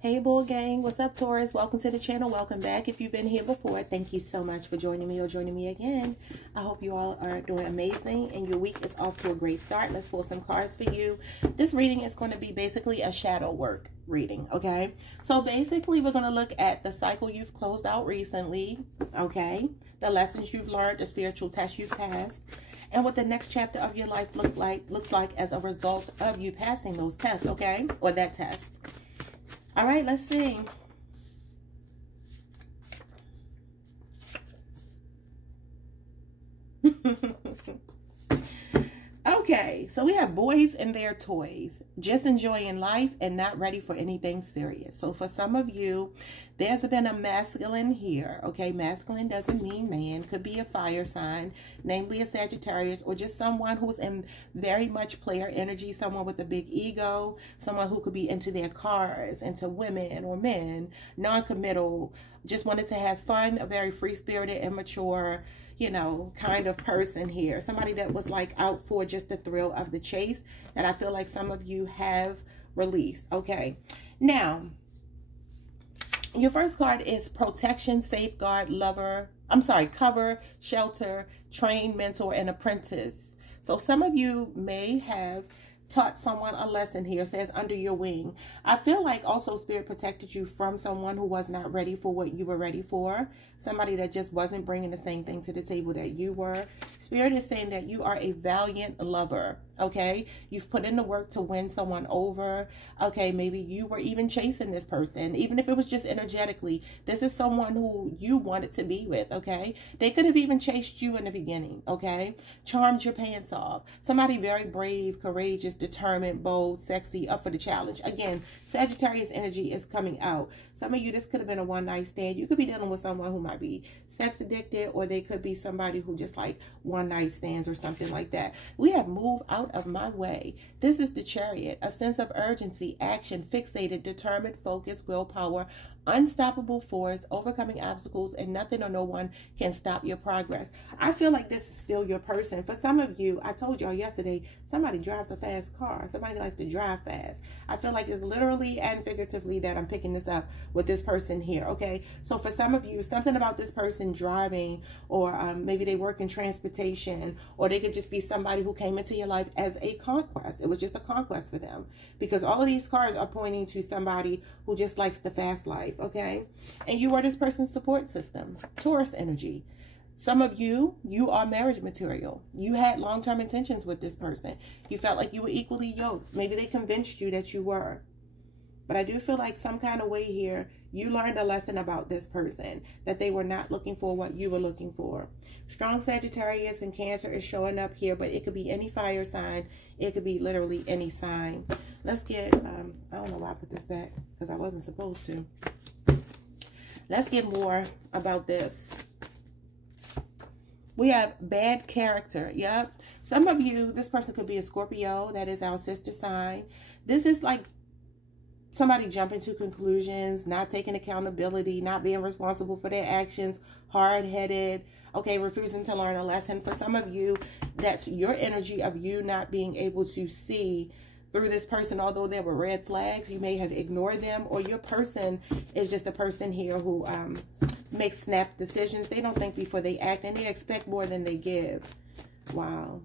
Hey Bull Gang, what's up Taurus? Welcome to the channel. Welcome back. If you've been here before, thank you so much for joining me or joining me again. I hope you all are doing amazing and your week is off to a great start. Let's pull some cards for you. This reading is going to be basically a shadow work reading, okay? So basically we're going to look at the cycle you've closed out recently, okay? The lessons you've learned, the spiritual tests you've passed, and what the next chapter of your life looks like as a result of you passing those tests, okay? Or that test. All right, let's see. Okay, so we have boys and their toys, just enjoying life and not ready for anything serious. So for some of you, there's been a masculine here, okay? Masculine doesn't mean man. Could be a fire sign, namely a Sagittarius, or just someone who's in very much player energy, someone with a big ego, someone who could be into their cars, into women or men, non-committal, just wanted to have fun, a very free-spirited, immature, you know, kind of person here. Somebody that was like out for just the thrill of the chase that I feel like some of you have released. Okay. Now, your first card is protection, safeguard, lover. I'm sorry, cover, shelter, train, mentor, and apprentice. So some of you may have taught someone a lesson here. It says under your wing. I feel like also Spirit protected you from someone who was not ready for what you were ready for. Somebody that just wasn't bringing the same thing to the table that you were. Spirit is saying that you are a valiant lover. Okay, you've put in the work to win someone over. Okay, maybe you were even chasing this person, even if it was just energetically. This is someone who you wanted to be with. Okay, they could have even chased you in the beginning. Okay, charmed your pants off. Somebody very brave, courageous, determined, bold, sexy, up for the challenge. Again, Sagittarius energy is coming out. Some of you, this could have been a one-night stand. You could be dealing with someone who might be sex addicted, or they could be somebody who just like one-night stands or something like that. We have moved out of my way. This is the Chariot, a sense of urgency, action, fixated, determined, focused, willpower, unstoppable force, overcoming obstacles, and nothing or no one can stop your progress. I feel like this is still your person. For some of you, I told y'all yesterday, somebody drives a fast car. Somebody likes to drive fast. I feel like it's literally and figuratively that I'm picking this up with this person here, okay? So for some of you, something about this person driving, or maybe they work in transportation, or they could just be somebody who came into your life as a conquest. It was just a conquest for them, because all of these cards are pointing to somebody who just likes the fast life, okay? And you are this person's support system. Taurus energy. Some of you are marriage material. You had long-term intentions with this person. You felt like you were equally yoked. Maybe they convinced you that you were. But I do feel like some kind of way here, you learned a lesson about this person, that they were not looking for what you were looking for. Strong Sagittarius and Cancer is showing up here, but it could be any fire sign. It could be literally any sign. Let's get, I don't know why I put this back, because I wasn't supposed to. Let's get more about this. We have bad character. Yep. Some of you, this person could be a Scorpio. That is our sister sign. This is like somebody jumping to conclusions, not taking accountability, not being responsible for their actions, hard-headed, okay, refusing to learn a lesson. For some of you, that's your energy of you not being able to see through this person. Although there were red flags, you may have ignored them, or your person is just a person here who makes snap decisions. They don't think before they act, and they expect more than they give. Wow.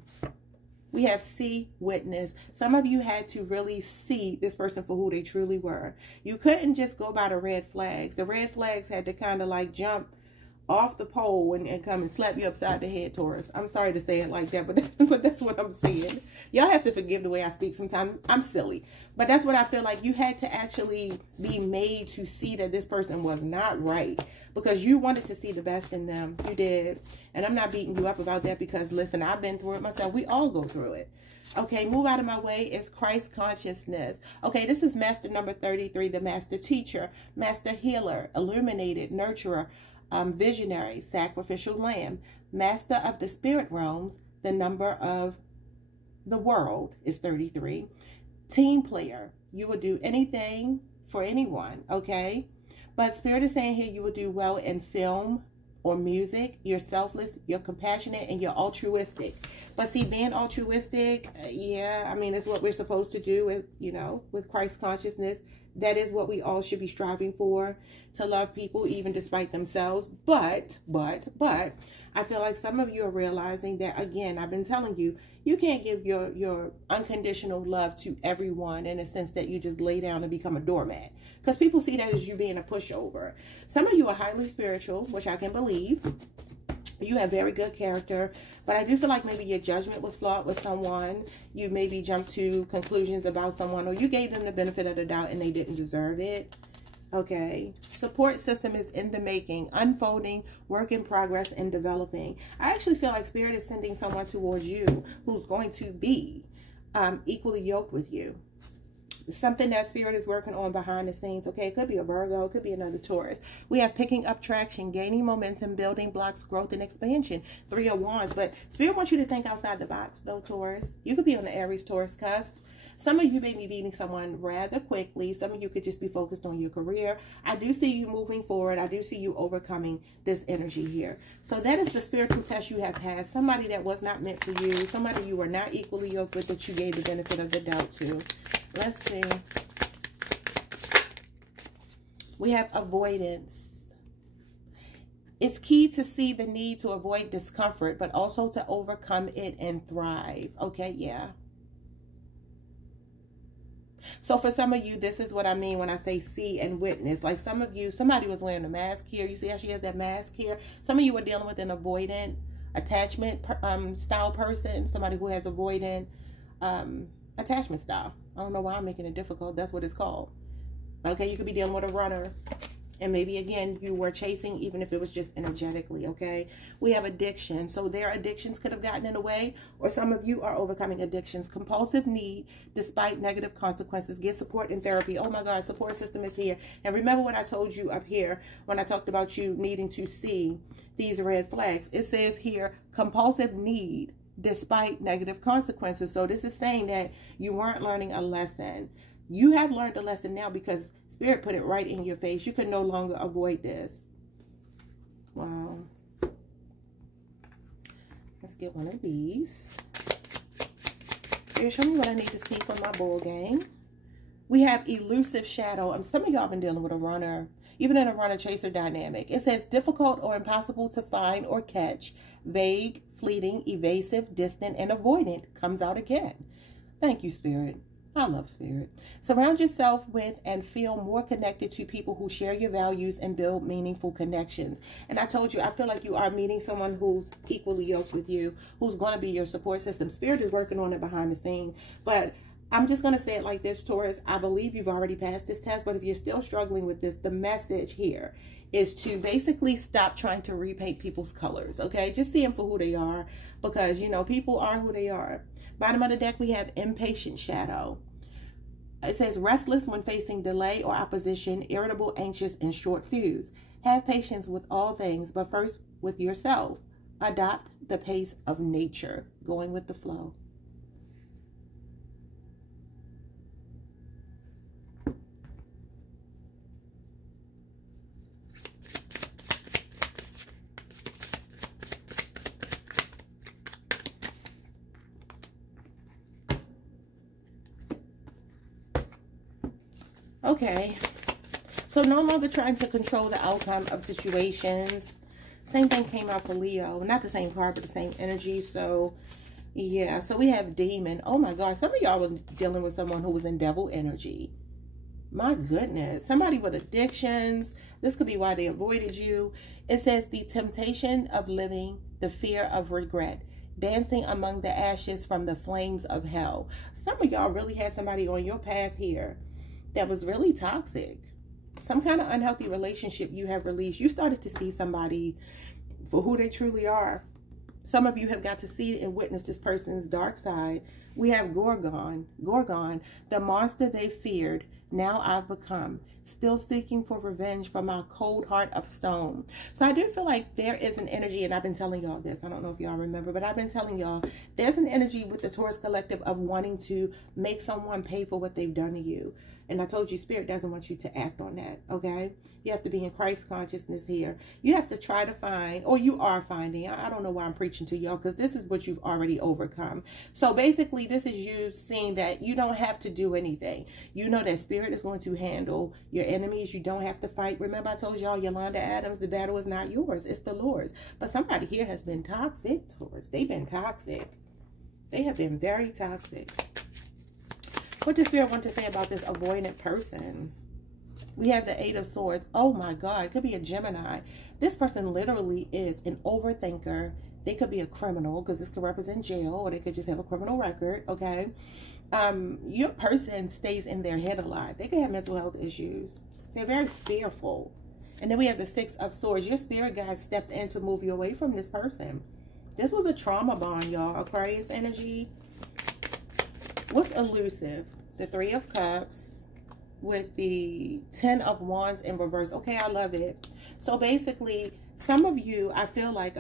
We have see, witness. Some of you had to really see this person for who they truly were. You couldn't just go by the red flags. The red flags had to kind of like jump off the pole and come and slap you upside the head, Taurus. I'm sorry to say it like that, but that's what I'm saying. Y'all have to forgive the way I speak sometimes. I'm silly. But that's what I feel like. You had to actually be made to see that this person was not right, because you wanted to see the best in them. You did. And I'm not beating you up about that, because, listen, I've been through it myself. We all go through it. Okay, move out of my way is Christ consciousness. Okay, this is master number 33, the master teacher, master healer, illuminated, nurturer, visionary, sacrificial lamb, master of the spirit realms. The number of the world is 33. Team player. You will do anything for anyone, okay? But Spirit is saying here you will do well in film or music. You're selfless, you're compassionate, and you're altruistic. But see, being altruistic, yeah, I mean, it's what we're supposed to do with, you know, with Christ consciousness. That is what we all should be striving for, to love people even despite themselves. But I feel like some of you are realizing that, again, I've been telling you, you can't give your unconditional love to everyone in a sense that you just lay down and become a doormat. Because people see that as you being a pushover. Some of you are highly spiritual, which I can believe. You have very good character. But I do feel like maybe your judgment was flawed with someone. You maybe jumped to conclusions about someone, or you gave them the benefit of the doubt and they didn't deserve it. Okay. Support system is in the making, unfolding, work in progress, and developing. I actually feel like Spirit is sending someone towards you who's going to be equally yoked with you. Something that Spirit is working on behind the scenes. Okay, it could be a Virgo, it could be another Taurus. We have picking up traction, gaining momentum, building blocks, growth, and expansion. 3 of Wands. But Spirit wants you to think outside the box, though, Taurus. You could be on the Aries-Taurus cusp. Some of you may be meeting someone rather quickly. Some of you could just be focused on your career. I do see you moving forward. I do see you overcoming this energy here. So that is the spiritual test you have passed. Somebody that was not meant for you. Somebody you were not equally yoked with that you gave the benefit of the doubt to. Let's see. We have avoidance. It's key to see the need to avoid discomfort, but also to overcome it and thrive. Okay, yeah. So for some of you, this is what I mean when I say see and witness. Like some of you, somebody was wearing a mask here. You see how she has that mask here? Some of you are dealing with an avoidant attachment style person. Somebody who has avoidant attachment style. I don't know why I'm making it difficult. That's what it's called. Okay, you could be dealing with a runner. And maybe, again, you were chasing, even if it was just energetically, okay? We have addiction. So their addictions could have gotten in the way, or some of you are overcoming addictions. Compulsive need, despite negative consequences. Get support in therapy. Oh, my God, support system is here. And remember what I told you up here when I talked about you needing to see these red flags. It says here, compulsive need, despite negative consequences. So this is saying that you weren't learning a lesson. You have learned a lesson now because Spirit put it right in your face. You can no longer avoid this. Wow. Let's get one of these. Spirit, show me what I need to see from my ball game. We have elusive shadow. Some of y'all been dealing with a runner, even in a runner-chaser dynamic. It says difficult or impossible to find or catch. Vague, fleeting, evasive, distant, and avoidant comes out again. Thank you, Spirit. I love Spirit. Surround yourself with and feel more connected to people who share your values and build meaningful connections. And I told you, I feel like you are meeting someone who's equally yoked with you, who's going to be your support system. Spirit is working on it behind the scenes. But I'm just going to say it like this, Taurus. I believe you've already passed this test, but if you're still struggling with this, the message here is to basically stop trying to repaint people's colors, okay? Just see them for who they are, because, you know, people are who they are. Bottom of the deck, we have impatient shadow. It says restless when facing delay or opposition, irritable, anxious, and short fuse. Have patience with all things, but first with yourself. Adopt the pace of nature, going with the flow. Okay, so no longer trying to control the outcome of situations. Same thing came out for Leo. Not the same card, but the same energy. So, yeah. So we have demon. Oh, my God. Some of y'all were dealing with someone who was in devil energy. My goodness. Somebody with addictions. This could be why they avoided you. It says the temptation of living, the fear of regret. Dancing among the ashes from the flames of hell. Some of y'all really had somebody on your path here that was really toxic. Some kind of unhealthy relationship you have released. You started to see somebody for who they truly are. Some of you have got to see and witness this person's dark side. We have Gorgon. Gorgon, the monster they feared, now I've become. Still seeking for revenge from my cold heart of stone. So I do feel like there is an energy, and I've been telling y'all this. I don't know if y'all remember, but I've been telling y'all there's an energy with the Taurus collective of wanting to make someone pay for what they've done to you. And I told you, Spirit doesn't want you to act on that, okay? You have to be in Christ consciousness here. You have to try to find, or you are finding, I don't know why I'm preaching to y'all, because this is what you've already overcome. So basically, this is you seeing that you don't have to do anything. You know that Spirit is going to handle your enemies. You don't have to fight. Remember, I told y'all, Yolanda Adams, the battle is not yours. It's the Lord's. But somebody here has been toxic, Taurus. They've been toxic. They have been very toxic. What does Spirit want to say about this avoidant person? We have the Eight of Swords. Oh my God, it could be a Gemini. This person literally is an overthinker. They could be a criminal, because this could represent jail, or they could just have a criminal record, okay? Your person stays in their head a lot. They could have mental health issues. They're very fearful. And then we have the Six of Swords. Your spirit guide stepped in to move you away from this person. This was a trauma bond, y'all. Aquarius energy. What's elusive? The Three of Cups with the 10 of Wands in reverse. Okay, I love it. So basically, some of you, I feel like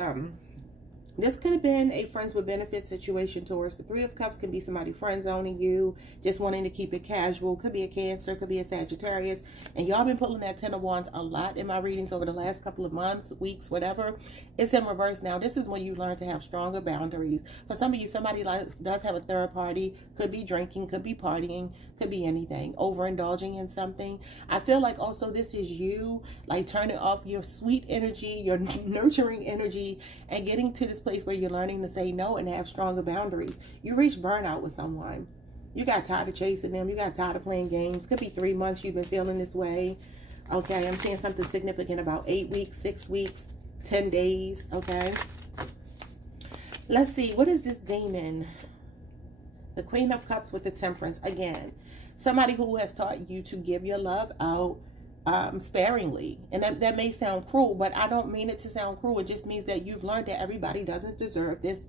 this could have been a friends with benefits situation, Taurus. The Three of Cups can be somebody friend zoning you, just wanting to keep it casual. Could be a Cancer, could be a Sagittarius. And y'all been pulling that 10 of Wands a lot in my readings over the last couple of months, weeks, whatever. It's in reverse now. This is when you learn to have stronger boundaries. For some of you, somebody does have a third party. Could be drinking, could be partying, could be anything. Overindulging in something. I feel like also this is you, like turning off your sweet energy, your nurturing energy, and getting to this place where you're learning to say no and have stronger boundaries. You reach burnout with someone. You got tired of chasing them. You got tired of playing games. Could be 3 months you've been feeling this way. Okay, I'm seeing something significant about 8 weeks, 6 weeks, 10 days. Okay. Let's see. What is this demon? The Queen of Cups with the Temperance. Again, somebody who has taught you to give your love out sparingly. And that may sound cruel, but I don't mean it to sound cruel. It just means that you've learned that everybody doesn't deserve this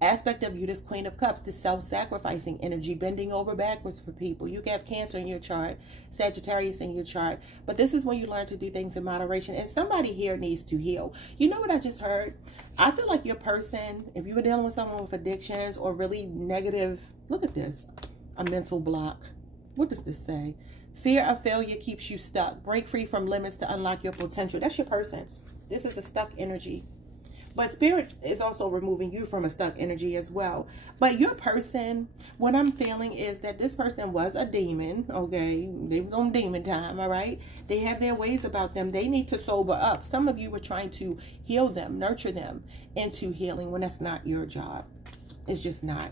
aspect of you, this Queen of Cups, this self-sacrificing energy, bending over backwards for people. You can have Cancer in your chart, Sagittarius in your chart, but this is when you learn to do things in moderation. And somebody here needs to heal. You know what I just heard? I feel like your person, if you were dealing with someone with addictions or really negative, look at this, a mental block. What does this say? Fear of failure keeps you stuck. Break free from limits to unlock your potential. That's your person. This is a stuck energy. But Spirit is also removing you from a stuck energy as well. But your person, what I'm feeling is that this person was a demon, okay? They was on demon time, all right? They have their ways about them. They need to sober up. Some of you were trying to heal them, nurture them into healing when that's not your job. It's just not.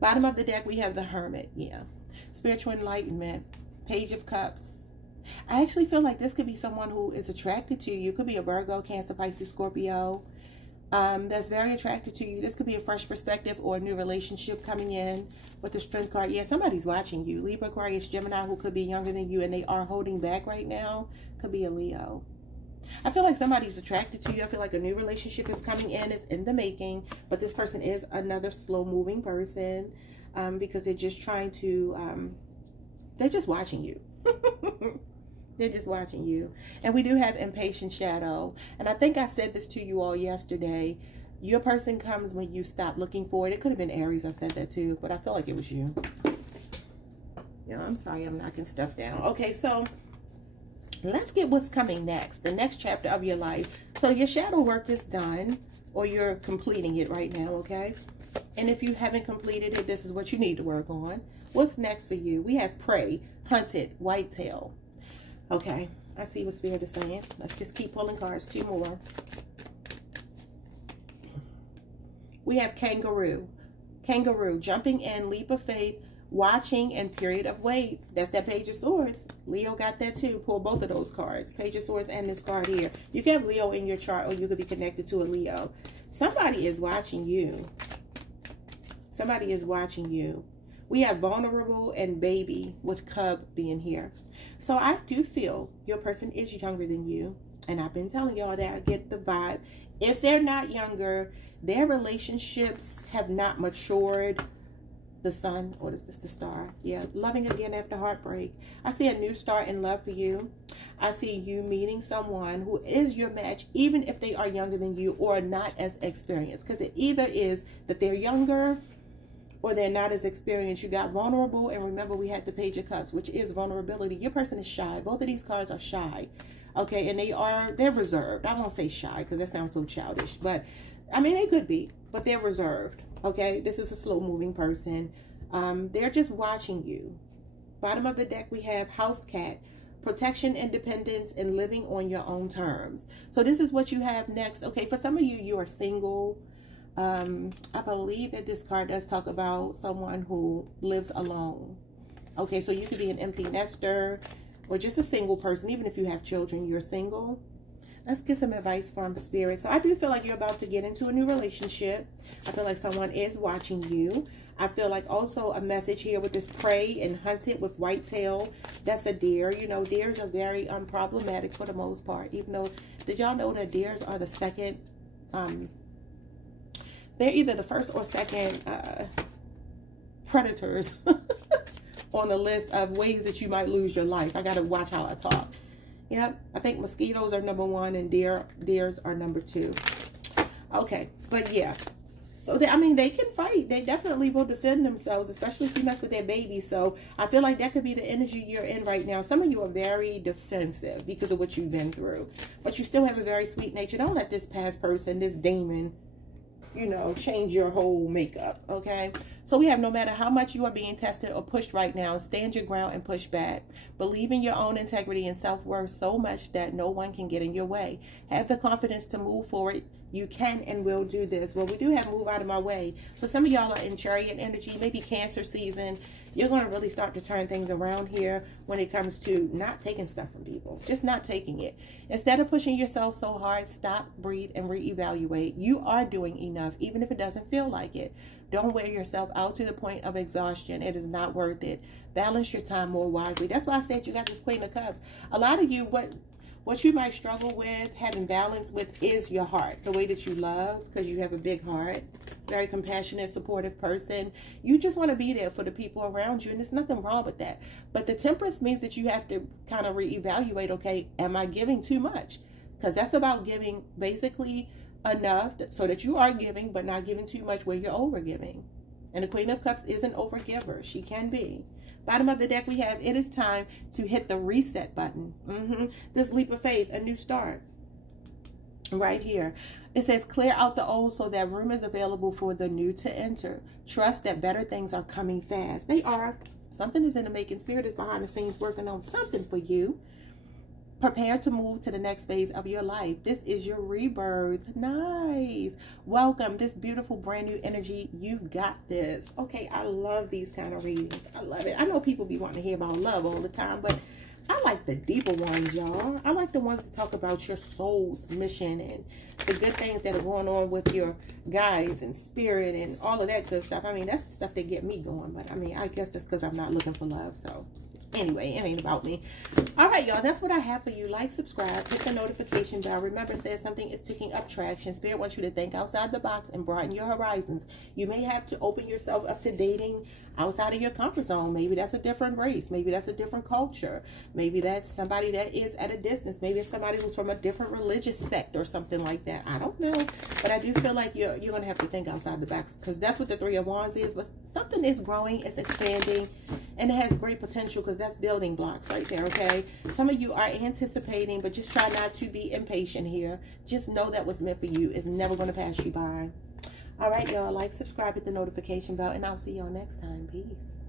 Bottom of the deck, we have the Hermit, yeah. Spiritual enlightenment, Page of Cups. I actually feel like this could be someone who is attracted to you. Could be a Virgo, Cancer, Pisces, Scorpio. That's very attracted to you. This could be a fresh perspective or a new relationship coming in with the Strength card. Yeah, somebody's watching you. Libra, Aquarius, Gemini, who could be younger than you and they are holding back right now. Could be a Leo. I feel like somebody's attracted to you. I feel like a new relationship is coming in. It's in the making. But this person is another slow-moving person because they're just trying to... they're just watching you. They're just watching you. And we do have impatient shadow. And I think I said this to you all yesterday. Your person comes when you stop looking for it. It could have been Aries. I said that too. But I feel like it was you. Yeah, I'm sorry. I'm knocking stuff down. Okay, so let's get what's coming next. The next chapter of your life. So your shadow work is done. Or you're completing it right now, okay? And if you haven't completed it, this is what you need to work on. What's next for you? We have prey, hunted, whitetail. Okay, I see what Spirit is saying. Let's just keep pulling cards. 2 more. We have kangaroo. Kangaroo, jumping in, leap of faith, watching, and period of wait. That's that Page of Swords. Leo got that too. Pull both of those cards. Page of Swords and this card here. You can have Leo in your chart or you could be connected to a Leo. Somebody is watching you. Somebody is watching you. We have vulnerable and baby with cub being here. So I do feel your person is younger than you. And I've been telling y'all that I get the vibe. If they're not younger, their relationships have not matured. The sun, or is this the star? Yeah, loving again after heartbreak. I see a new start in love for you. I see you meeting someone who is your match, even if they are younger than you or not as experienced. Because it either is that they're younger or they're not as experienced. You got vulnerable, and remember we had the Page of Cups, which is vulnerability. Your person is shy. Both of these cards are shy. Okay, and they're reserved. I won't say shy because that sounds so childish, but I mean, they could be, but they're reserved. Okay, this is a slow moving person. They're just watching you. Bottom of the deck, we have House Cat, protection, independence, and living on your own terms. So this is what you have next. Okay, for some of you, you are single. I believe that this card does talk about someone who lives alone. Okay, so you could be an empty nester or just a single person. Even if you have children, you're single. Let's get some advice from Spirit. So I do feel like you're about to get into a new relationship. I feel like someone is watching you. I feel like also a message here with this prey and hunted with whitetail. That's a deer. You know, deers are very unproblematic for the most part. Even though, did y'all know that deers are the second, they're either the first or second predators on the list of ways that you might lose your life. I got to watch how I talk. Yep, I think mosquitoes are number 1 and deers are number 2. Okay, but yeah. So, I mean, they can fight. They definitely will defend themselves, especially if you mess with their baby. So, I feel like that could be the energy you're in right now. Some of you are very defensive because of what you've been through. But you still have a very sweet nature. Don't let this past person, this demon, you know, change your whole makeup, okay? So we have, no matter how much you are being tested or pushed right now, stand your ground and push back. Believe in your own integrity and self-worth so much that no one can get in your way. Have the confidence to move forward. You can and will do this. Well, we do have move out of my way. So some of y'all are in Chariot energy, maybe Cancer season. You're going to really start to turn things around here when it comes to not taking stuff from people. Just not taking it. Instead of pushing yourself so hard, stop, breathe, and reevaluate. You are doing enough, even if it doesn't feel like it. Don't wear yourself out to the point of exhaustion. It is not worth it. Balance your time more wisely. That's why I said you got this Queen of Cups. A lot of you, what you might struggle with, having balance with, is your heart. The way that you love, because you have a big heart. Very compassionate, supportive person. You just want to be there for the people around you, and there's nothing wrong with that. But the Temperance means that you have to kind of reevaluate, okay, am I giving too much? Because that's about giving basically enough so that you are giving, but not giving too much where you're over giving. And the Queen of Cups is an overgiver. She can be. Bottom of the deck, we have, it is time to hit the reset button. This leap of faith, a new start. Right here. It says, clear out the old so that room is available for the new to enter. Trust that better things are coming fast. They are. Something is in the making. Spirit is behind the scenes working on something for you. Prepare to move to the next phase of your life. This is your rebirth. Nice. Welcome. This beautiful brand new energy. You've got this. Okay, I love these kind of readings. I love it. I know people be wanting to hear about love all the time, but I like the deeper ones, y'all. I like the ones that talk about your soul's mission and the good things that are going on with your guides and spirit and all of that good stuff. I mean, that's the stuff that get me going. But, I mean, I guess that's because I'm not looking for love. So, anyway, it ain't about me. All right, y'all. That's what I have for you. Like, subscribe, hit the notification bell. Remember, it says something is picking up traction. Spirit wants you to think outside the box and broaden your horizons. You may have to open yourself up to dating outside of your comfort zone. Maybe that's a different race. Maybe that's a different culture. Maybe that's somebody that is at a distance. Maybe it's somebody who's from a different religious sect or something like that. I don't know. But I do feel like you're going to have to think outside the box, because that's what the Three of Wands is. But something is growing, it's expanding, and it has great potential, because that's building blocks right there, okay? Some of you are anticipating, but just try not to be impatient here. Just know that what's meant for you is never going to pass you by. All right, y'all. Like, subscribe, hit the notification bell, and I'll see y'all next time. Peace.